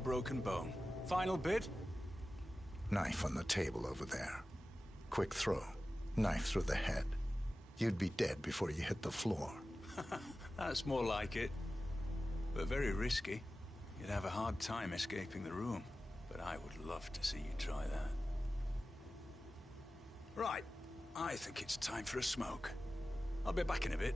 broken bone. Final bid? Knife on the table over there. Quick throw. Knife through the head. You'd be dead before you hit the floor. That's more like it. But very risky. You'd have a hard time escaping the room. But I would love to see you try that. Right. I think it's time for a smoke. I'll be back in a bit.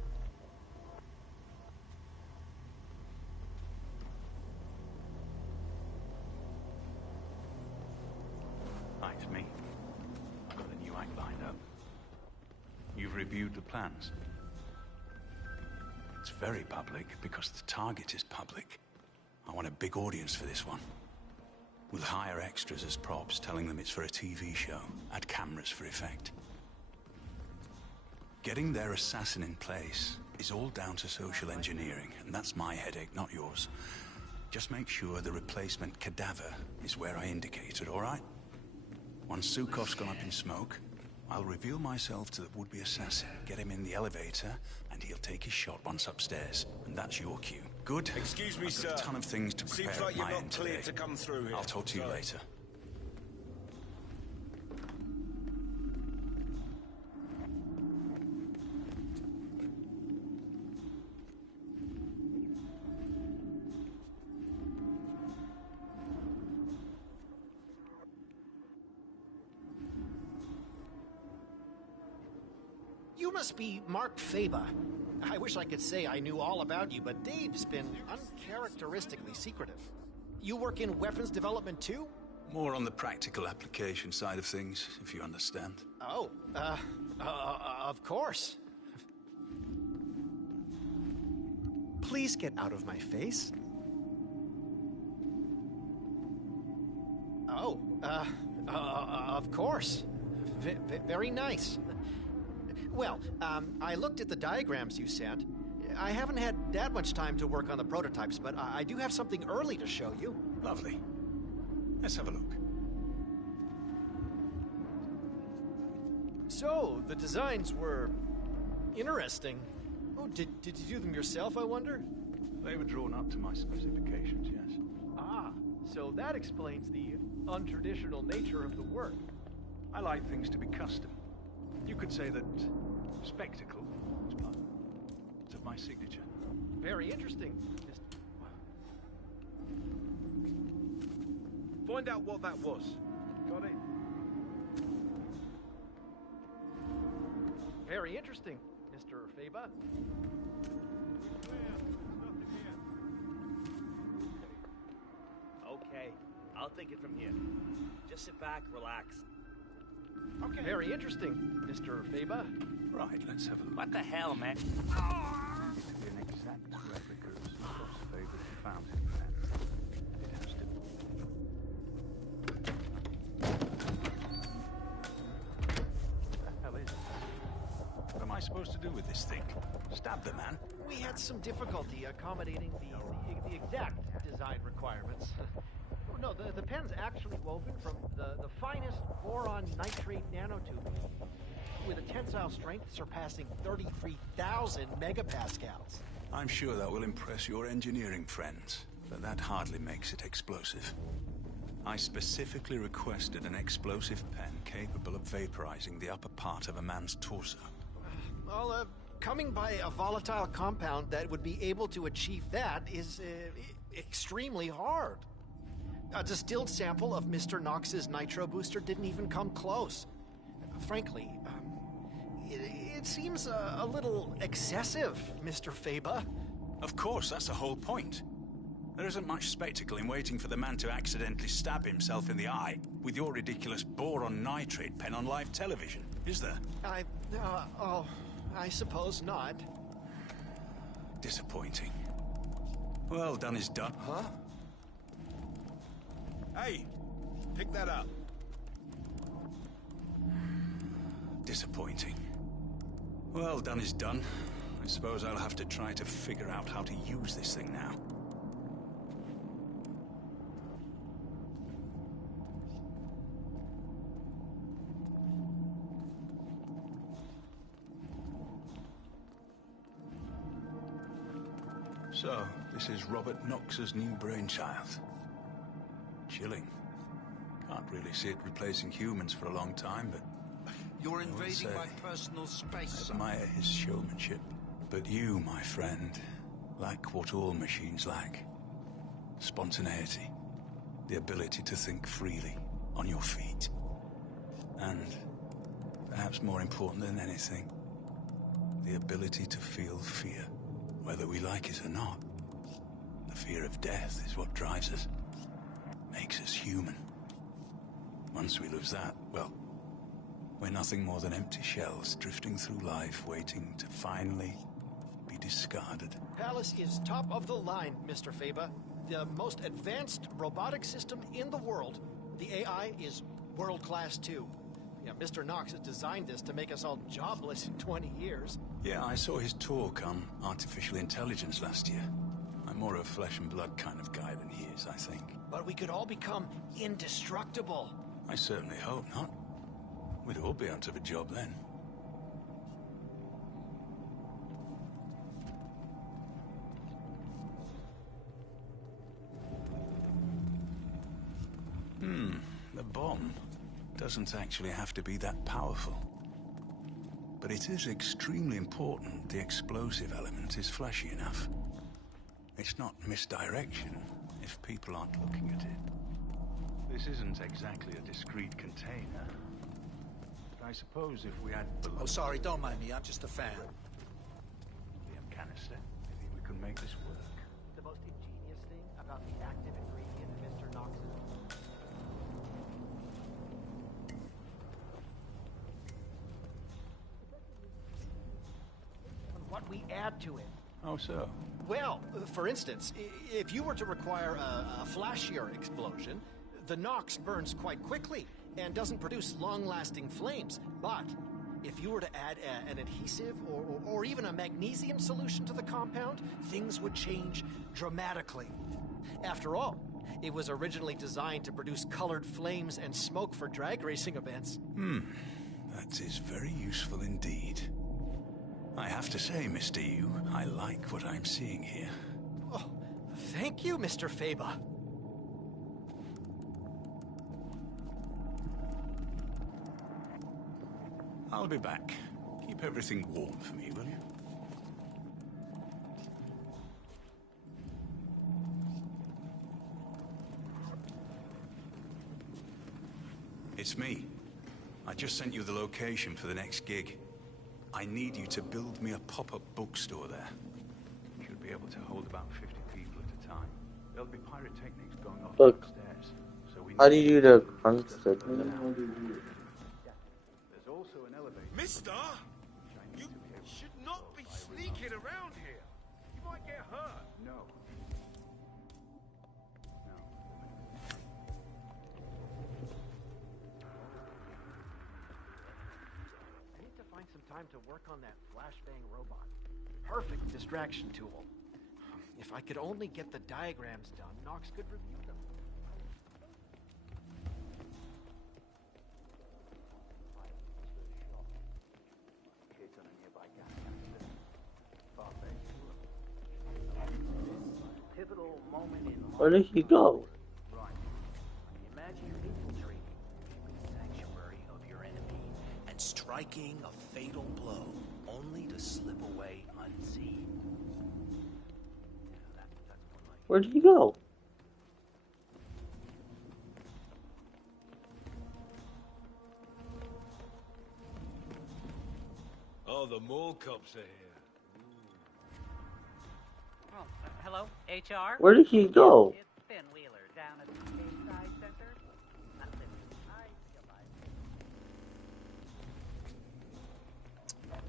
Hi, it's me. I've got a new act lined up. You've reviewed the plans. It's very public because the target is public. I want a big audience for this one. We'll hire extras as props, telling them it's for a TV show. Add cameras for effect. Getting their assassin in place is all down to social engineering, and that's my headache, not yours. Just make sure the replacement cadaver is where I indicated, all right? Once Sukov's gone up in smoke, I'll reveal myself to the would-be assassin, get him in the elevator, and he'll take his shot once upstairs. And that's your cue. Good? Excuse me, I've sir. got a ton of things to prepare. Seems like at you're my not end cleared today. to come through here. I'll talk to you later. You must be Mark Faber. I wish I could say I knew all about you, but Dave's been uncharacteristically secretive. You work in weapons development too? More on the practical application side of things, if you understand. Oh, of course. Please get out of my face. Oh, of course. Very nice. Well, I looked at the diagrams you sent. I haven't had that much time to work on the prototypes, but I do have something early to show you. Lovely. Let's have a look. So, the designs were interesting. Oh, did you do them yourself, I wonder? They were drawn up to my specifications, yes. Ah, so that explains the untraditional nature of the work. I like things to be custom. You could say that spectacle is part of my signature. Very interesting. Find out what that was. Got it. Very interesting, Mr. Faber. Okay, I'll take it from here. Just sit back, relax. Okay. Very interesting, Mr. Faber. Right, let's have a look. What the hell, man? Be an exact replica of Sukov's favorite fountain pen. It has to. What the hell is it? What am I supposed to do with this thing? Stab the man? We had some difficulty accommodating the exact design requirements. No, the pen's actually woven from the finest boron nitrate nanotubes with a tensile strength surpassing 33,000 megapascals. I'm sure that will impress your engineering friends, but that hardly makes it explosive. I specifically requested an explosive pen capable of vaporizing the upper part of a man's torso. Well, coming by a volatile compound that would be able to achieve that is extremely hard. A distilled sample of Mr. Knox's nitro booster didn't even come close. Frankly, it seems a little excessive, Mr. Faber. Of course, that's the whole point. There isn't much spectacle in waiting for the man to accidentally stab himself in the eye with your ridiculous boron nitrate pen on live television, is there? I suppose not. Disappointing. Well, done is done. Huh? Hey, pick that up. Disappointing. Well, done is done. I suppose I'll have to try to figure out how to use this thing now. So, this is Robert Knox's new brainchild. chilling. Can't really see it replacing humans for a long time, but You're I will invading say, my personal space. I admire his showmanship. But you, my friend, lack what all machines lack. Spontaneity. The ability to think freely, on your feet. And, perhaps more important than anything, the ability to feel fear, whether we like it or not. The fear of death is what drives us, makes us human. Once we lose that, well, we're nothing more than empty shells drifting through life, waiting to finally be discarded. Palace is top of the line, Mr. Faber. The most advanced robotic system in the world. The AI is world class too. Yeah, Mr. Knox has designed this to make us all jobless in 20 years. Yeah, I saw his talk on artificial intelligence last year. I'm more of a flesh and blood kind of guy than he is, I think. But we could all become indestructible. I certainly hope not. We'd all be out of a job then. The bomb doesn't actually have to be that powerful. But it is extremely important the explosive element is flashy enough. It's not misdirection if people aren't looking at it. This isn't exactly a discrete container. But I suppose if we had... Oh, sorry, don't mind me. I'm just a fan. a canister, maybe we can make this work. The most ingenious thing about the active ingredient in Mr. Knox's... what we add to it. How so? Well, for instance, if you were to require a flashier explosion, the Nox burns quite quickly and doesn't produce long-lasting flames. But if you were to add an adhesive or even a magnesium solution to the compound, things would change dramatically. After all, it was originally designed to produce colored flames and smoke for drag racing events. That is very useful indeed. I have to say, Mr. Yu, I like what I'm seeing here. Oh, thank you, Mr. Faber. I'll be back. Keep everything warm for me, will you? It's me. I just sent you the location for the next gig. I need you to build me a pop-up bookstore there. Should be able to hold about 50 people at a time. There'll be pyrotechnics going off downstairs. So we How do you do the constant? There's also an elevator. Mister! You should not be sneaking around here. You might get hurt. No. I need to find some time to work on that flashbang robot. Perfect distraction tool. If I could only get the diagrams done, Knox could review them. Pivotal moment in Where did he go? Imagine you're infiltrating the sanctuary of your enemy and striking a fatal blow, only to slip away unseen. Where did he go? Oh, the mall cops are here. Oh, hello, HR? Where did he go? It's Finn Wheeler down at the Bayside Center. Listen, I realize...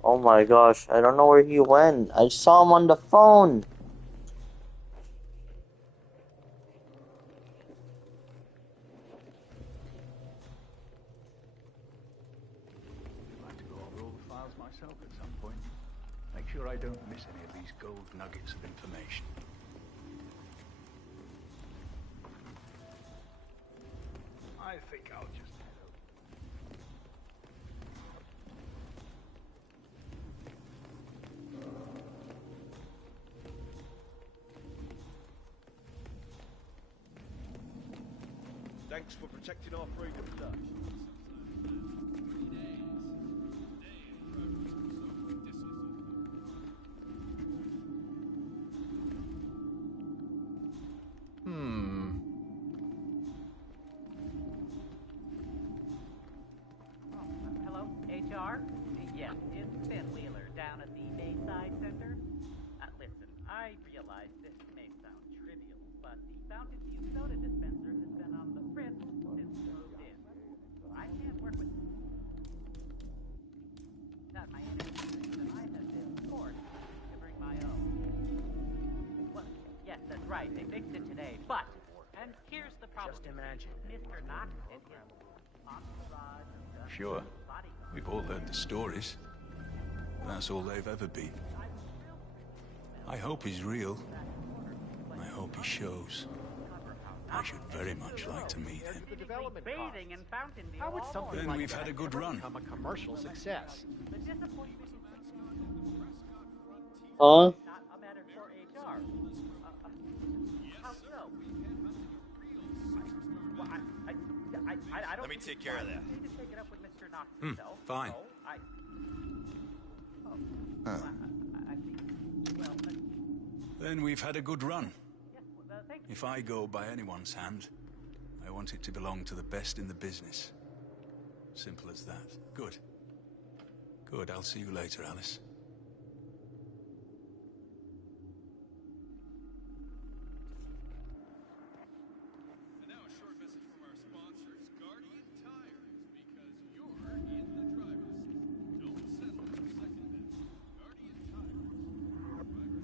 Oh my gosh, I don't know where he went. I saw him on the phone. I'd like to go over all the files myself at some point. Make sure I don't miss any of these gold nuggets of information. I think I'll just head over. Thanks for protecting our freedom, sir. Hello, HR? Yes, it's Ben Wheeler down at the Bayside Center. Listen, I realize this may sound trivial, but the Fountain View soda dispenser has been on the fritz since we moved in. I can't work with... Not my inexperience, and I have been forced to bring my own. Well, yes, that's right, they fixed it today, but... And here's the problem. Just imagine. Mr. Knox and his entourage of Sure. body... We've all heard the stories. That's all they've ever been. I hope he's real. I hope he shows. I should very much like to meet him. The development Bathing in Fountain View. How would something Then like we've that had a good ever run. become a commercial success? The disappointment is Huh? not a matter for HR. How so? Well, I don't... Let me take care of that. I need to take it up with Mr. Knox himself. fine. So I... Oh. Huh. I see. Well, Then we've had a good run. yes, well, thank you. If I go by anyone's hand, I want it to belong to the best in the business. Simple as that. Good. Good, I'll see you later, Alice. And now a short message from our sponsors, Guardian Tires, because you're in the driver's seat. Don't settle for second best. Guardian Tires.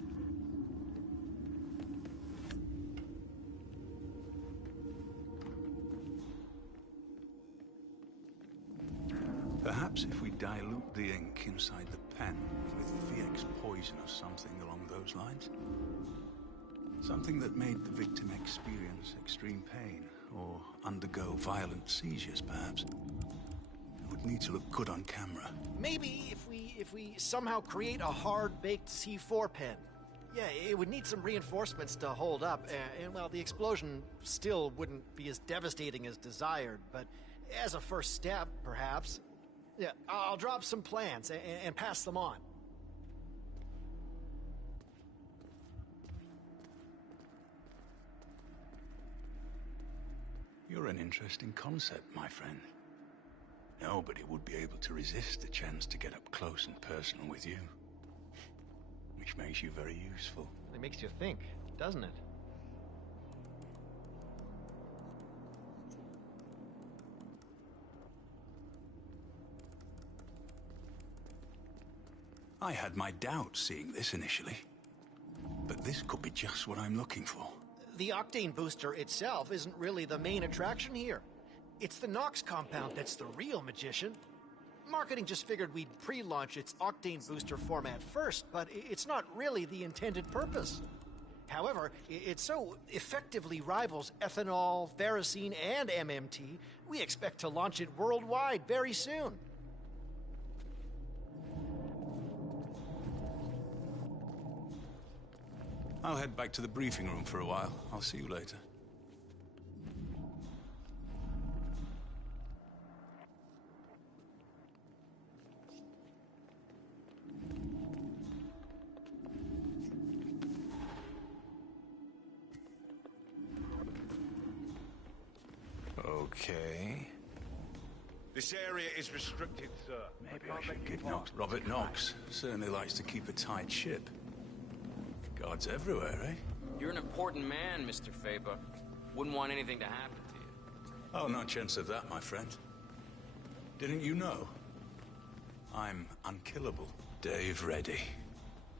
Perhaps if we dilute the ink inside the pen with VX poison or something along those lines. Something that made the victim experience extreme pain or undergo violent seizures, perhaps. It would need to look good on camera. Maybe if we somehow create a hard-baked C4 pen. Yeah, it would need some reinforcements to hold up, and well, the explosion still wouldn't be as devastating as desired, but as a first step, perhaps. Yeah, I'll drop some plans and pass them on. You're an interesting concept, my friend. Nobody would be able to resist the chance to get up close and personal with you. Which makes you very useful. It makes you think, doesn't it? I had my doubts seeing this initially. But this could be just what I'm looking for. The octane booster itself isn't really the main attraction here. It's the Nox compound that's the real magician. Marketing just figured we'd pre-launch its octane booster format first, but it's not really the intended purpose. However, it so effectively rivals ethanol, ferrocene, and MMT, we expect to launch it worldwide very soon. I'll head back to the briefing room for a while. I'll see you later. Okay. This area is restricted, sir. Maybe I should get Robert Knox certainly likes to keep a tight ship. Guards everywhere, eh? You're an important man, Mr. Faber. Wouldn't want anything to happen to you. Oh, no chance of that, my friend. Didn't you know? I'm unkillable. Dave Reddy.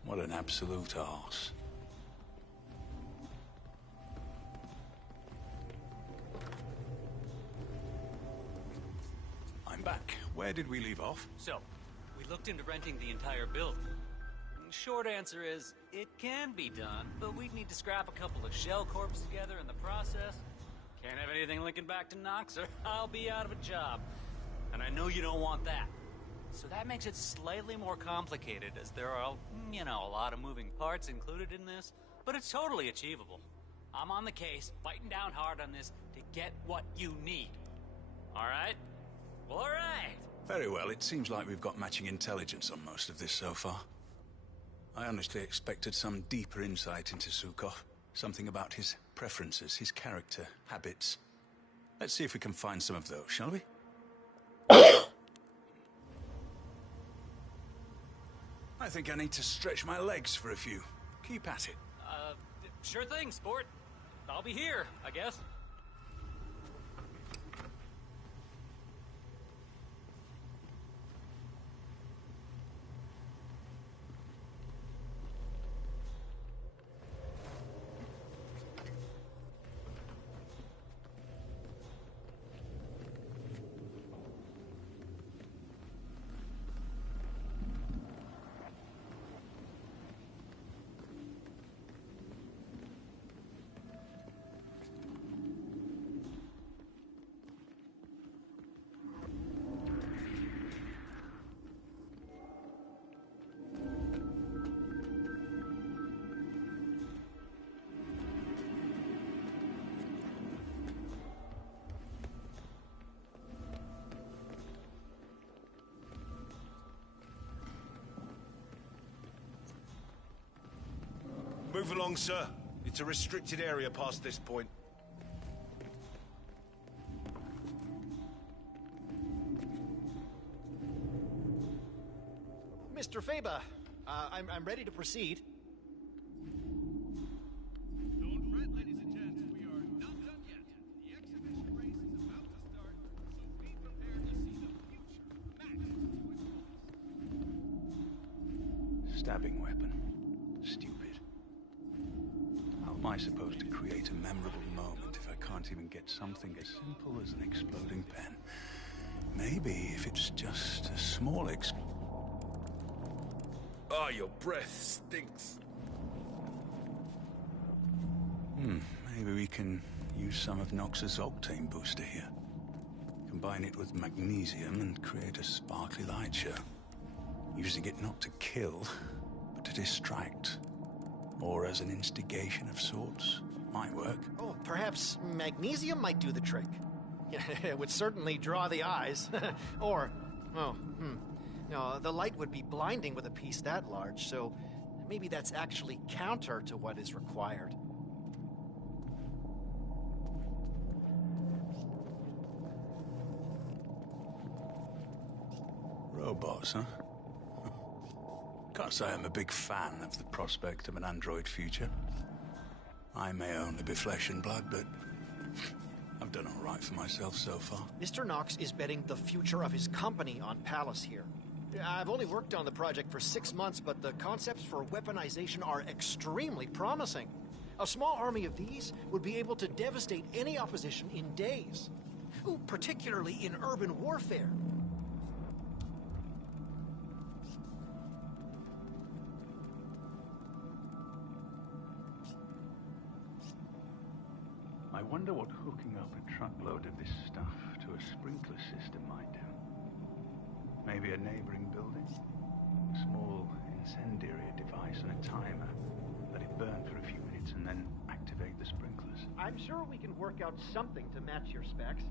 What an absolute arse. I'm back. Where did we leave off? So, we looked into renting the entire building. Short answer is, it can be done, but we'd need to scrap a couple of shell corps together in the process. Can't have anything linking back to Knox, or I'll be out of a job. And I know you don't want that. So that makes it slightly more complicated, as there are, a lot of moving parts included in this, but it's totally achievable. I'm on the case, fighting down hard on this to get what you need. All right? Well, all right. Very well, it seems like we've got matching intelligence on most of this so far. I honestly expected some deeper insight into Sukov. Something about his preferences, his character, habits. Let's see if we can find some of those, shall we? I think I need to stretch my legs for a few. Keep at it. Sure thing, sport. I'll be here, I guess. Move along, sir. It's a restricted area past this point. Mr. Faber, I'm ready to proceed. Don't fret, ladies and gents. We are not done yet. The exhibition race is about to start, so be prepared to see the future match to its Stabbing weapon. Stupid. How am I supposed to create a memorable moment if I can't even get something as simple as an exploding pen? Maybe if it's just a small Ah, your breath stinks. Maybe we can use some of Nox's octane booster here. Combine it with magnesium and create a sparkly light show. Using it not to kill, but to distract. Or as an instigation of sorts. Might work. Oh, perhaps magnesium might do the trick. It would certainly draw the eyes. Or, no, the light would be blinding with a piece that large, so maybe that's actually counter to what is required. Robots, huh? Can't say I'm a big fan of the prospect of an android future. I may only be flesh and blood, but I've done all right for myself so far. Mr. Knox is betting the future of his company on Palace here. I've only worked on the project for 6 months, but the concepts for weaponization are extremely promising. A small army of these would be able to devastate any opposition in days. Ooh, particularly in urban warfare. I wonder what hooking up a truckload of this stuff to a sprinkler system might do. Maybe a neighboring building? A small incendiary device and a timer. Let it burn for a few minutes and then activate the sprinklers. I'm sure we can work out something to match your specs.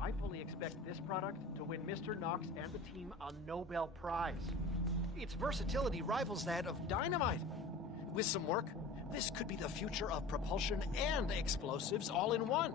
I fully expect this product to win Mr. Knox and the team a Nobel Prize. Its versatility rivals that of dynamite. With some work, this could be the future of propulsion and explosives all in one.